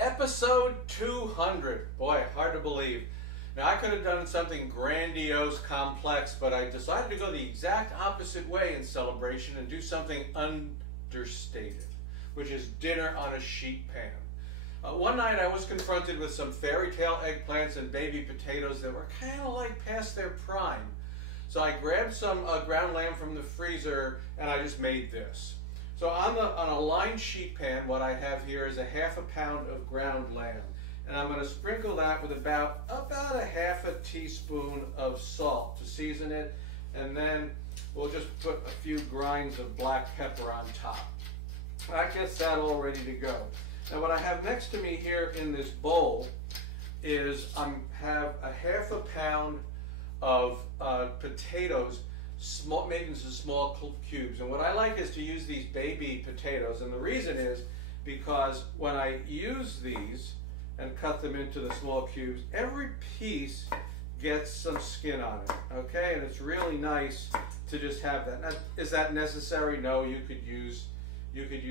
Episode 200. Boy, hard to believe. Now, I could have done something grandiose, complex, but I decided to go the exact opposite way in celebration and do something understated, which is dinner on a sheet pan. One night I was confronted with some fairy tale eggplants and baby potatoes that were kind of like past their prime. So I grabbed some ground lamb from the freezer and I just made this. So on a lined sheet pan, what I have here is a ½ pound of ground lamb. And I'm going to sprinkle that with about a ½ teaspoon of salt to season it. And then we'll just put a few grinds of black pepper on top. That gets that all ready to go. Now what I have next to me here in this bowl is I have a ½ pound of potatoes made into small cubes. And what I like is to use these baby potatoes. And the reason is because when I use these and cut them into the small cubes, every piece gets some skin on it, okay? And it's really nice to just have that. Now, is that necessary? No, you could use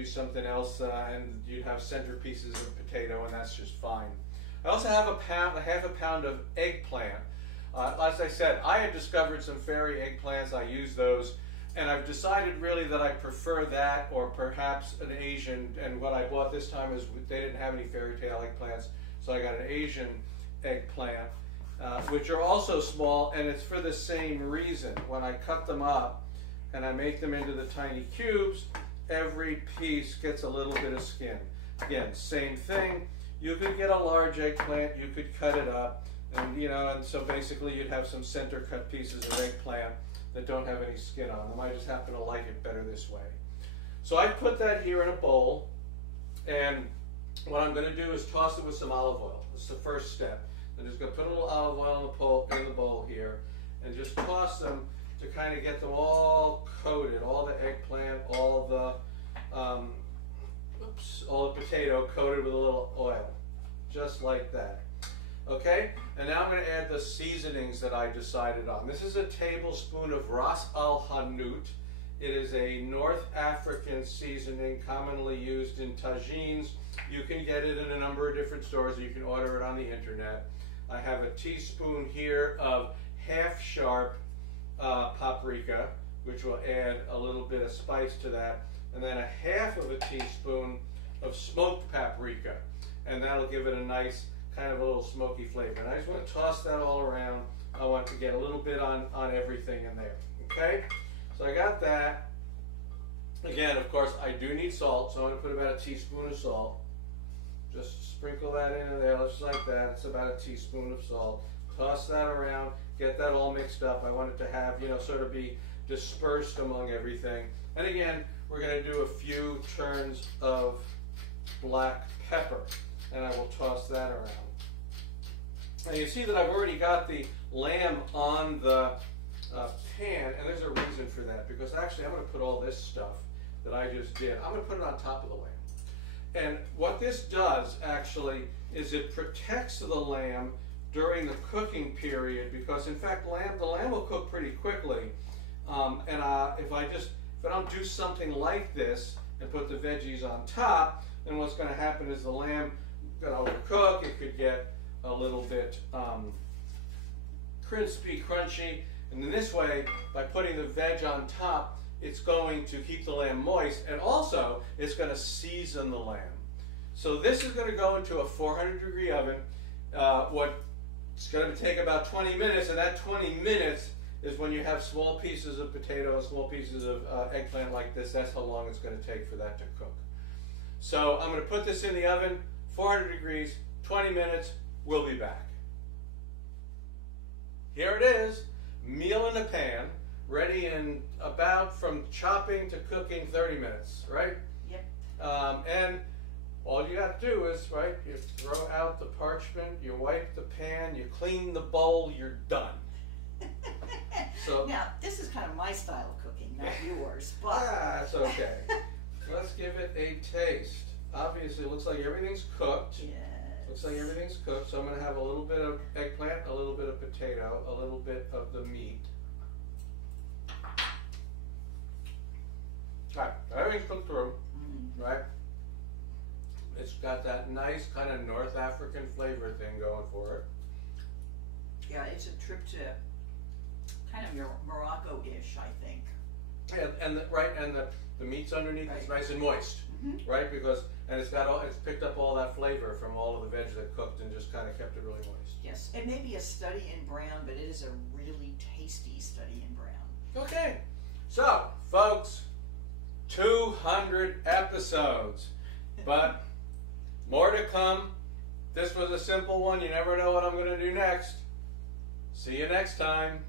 something else and you'd have center pieces of potato and that's just fine. I also have a ½ pound of eggplant. As I said, I had discovered some fairy eggplants. I use those, and I've decided really that I prefer that or perhaps an Asian. And what I bought this time is they didn't have any fairy tale eggplants, so I got an Asian eggplant, which are also small, and it's for the same reason. When I cut them up and I make them into the tiny cubes, every piece gets a little bit of skin. Again, same thing. You could get a large eggplant, you could cut it up. And so basically you'd have some center cut pieces of eggplant that don't have any skin on them. I just happen to like it better this way. So I put that here in a bowl, and what I'm going to do is toss it with some olive oil. This is the first step. I'm just going to put a little olive oil in the bowl here and just toss them to kind of get them all coated, all the eggplant, all the potato coated with a little oil, just like that. Okay, and now I'm going to add the seasonings that I decided on. This is a tablespoon of Ras Al Hanout. It is a North African seasoning commonly used in tagines. You can get it in a number of different stores. You can order it on the internet. I have a teaspoon here of half-sharp paprika, which will add a little bit of spice to that, and then a ½ of a teaspoon of smoked paprika, and that'll give it a nice kind of a little smoky flavor. And I just want to toss that all around. I want to get a little bit on everything in there. Okay, so I got that. Again, of course, I do need salt, so I'm going to put about a teaspoon of salt. Just sprinkle that in there, just like that. It's about a teaspoon of salt. Toss that around, get that all mixed up. I want it to have, sort of be dispersed among everything. And again, we're going to do a few turns of black pepper, and I will toss that around. Now you see that I've already got the lamb on the pan, and there's a reason for that, because actually I'm going to put all this stuff that I just did, I'm going to put it on top of the lamb. And what this does actually is it protects the lamb during the cooking period, because in fact the lamb will cook pretty quickly. If I don't do something like this and put the veggies on top, then what's going to happen is the lamb going to overcook. It could get a little bit crispy, crunchy, and in this way, by putting the veg on top, it's going to keep the lamb moist, and also it's going to season the lamb. So this is going to go into a 400-degree oven. It's going to take about 20 minutes, and that 20 minutes is when you have small pieces of potato, small pieces of eggplant like this. That's how long it's going to take for that to cook. So I'm going to put this in the oven, 400 degrees, 20 minutes. We'll be back. Here it is, meal in a pan, ready in about from chopping to cooking 30 minutes, right? Yep. And all you got to do is, right, you throw out the parchment, you wipe the pan, you clean the bowl, you're done. So now, this is kind of my style of cooking, not yours, but... That's okay. Let's give it a taste. Obviously, it looks like everything's cooked. Yes. Looks like everything's cooked, so I'm going to have a little bit of eggplant, a little bit of potato, a little bit of the meat. All right, everything's cooked through, right? it's got that nice kind of North African flavor thing going for it. Yeah, it's a trip to kind of Morocco-ish, I think. Yeah, and the meat's underneath is nice and moist, right? Because it's picked up all that flavor from all of the veg that cooked and just kind of kept it really moist. Yes, it may be a study in brown, but it is a really tasty study in brown. Okay, so folks, 200 episodes, but more to come. This was a simple one. You never know what I'm going to do next. See you next time.